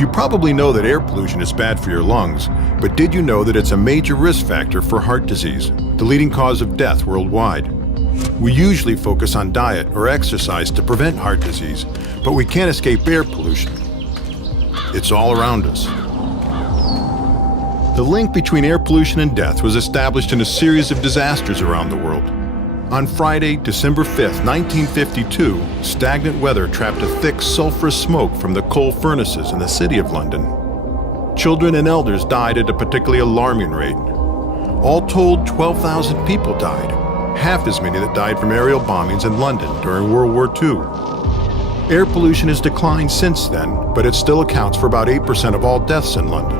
You probably know that air pollution is bad for your lungs, but did you know that it's a major risk factor for heart disease, the leading cause of death worldwide? We usually focus on diet or exercise to prevent heart disease, but we can't escape air pollution. It's all around us. The link between air pollution and death was established in a series of disasters around the world. On Friday, December 5th, 1952, stagnant weather trapped a thick sulfurous smoke from the coal furnaces in the city of London. Children and elders died at a particularly alarming rate. All told, 12,000 people died, half as many that died from aerial bombings in London during World War II. Air pollution has declined since then, but it still accounts for about 8% of all deaths in London.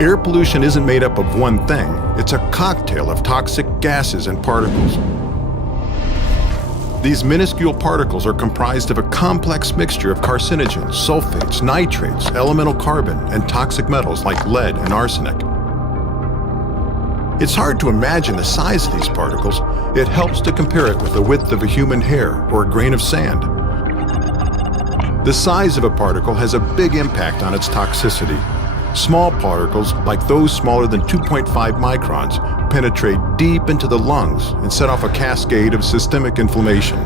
Air pollution isn't made up of one thing, it's a cocktail of toxic gases and particles. These minuscule particles are comprised of a complex mixture of carcinogens, sulfates, nitrates, elemental carbon, and toxic metals like lead and arsenic. It's hard to imagine the size of these particles. It helps to compare it with the width of a human hair or a grain of sand. The size of a particle has a big impact on its toxicity. Small particles, like those smaller than 2.5 microns, penetrate deep into the lungs and set off a cascade of systemic inflammation.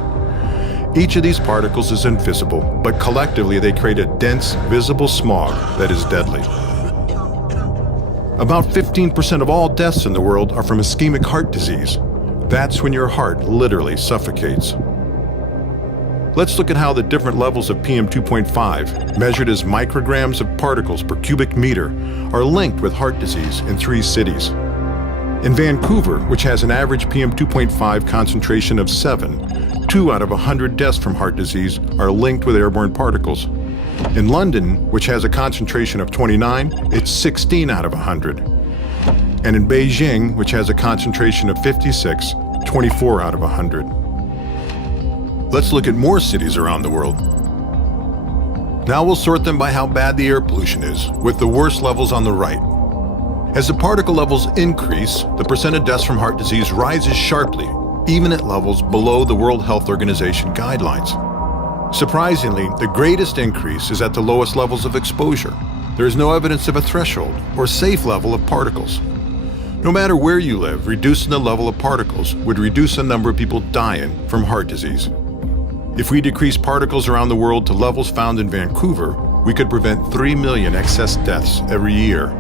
Each of these particles is invisible, but collectively they create a dense, visible smog that is deadly. About 15% of all deaths in the world are from ischemic heart disease. That's when your heart literally suffocates. Let's look at how the different levels of PM2.5, measured as micrograms of particles per cubic meter, are linked with heart disease in 3 cities. In Vancouver, which has an average PM2.5 concentration of 7, 2 out of 100 deaths from heart disease are linked with airborne particles. In London, which has a concentration of 29, it's 16 out of 100. And in Beijing, which has a concentration of 56, 24 out of 100. Let's look at more cities around the world. Now we'll sort them by how bad the air pollution is, with the worst levels on the right. As the particle levels increase, the percent of deaths from heart disease rises sharply, even at levels below the World Health Organization guidelines. Surprisingly, the greatest increase is at the lowest levels of exposure. There is no evidence of a threshold or safe level of particles. No matter where you live, reducing the level of particles would reduce the number of people dying from heart disease. If we decrease particles around the world to levels found in Vancouver, we could prevent 3 million excess deaths every year.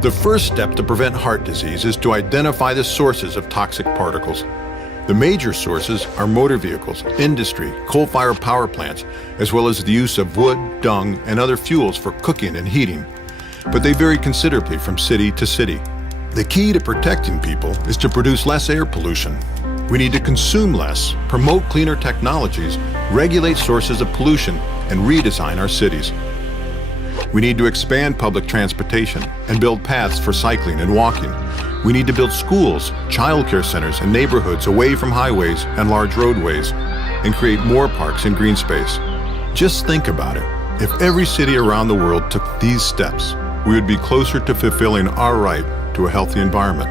The first step to prevent heart disease is to identify the sources of toxic particles. The major sources are motor vehicles, industry, coal-fired power plants, as well as the use of wood, dung, and other fuels for cooking and heating. But they vary considerably from city to city. The key to protecting people is to produce less air pollution. We need to consume less, promote cleaner technologies, regulate sources of pollution, and redesign our cities. We need to expand public transportation and build paths for cycling and walking. We need to build schools, childcare centers, and neighborhoods away from highways and large roadways, and create more parks and green space. Just think about it. If every city around the world took these steps, we would be closer to fulfilling our right to a healthy environment.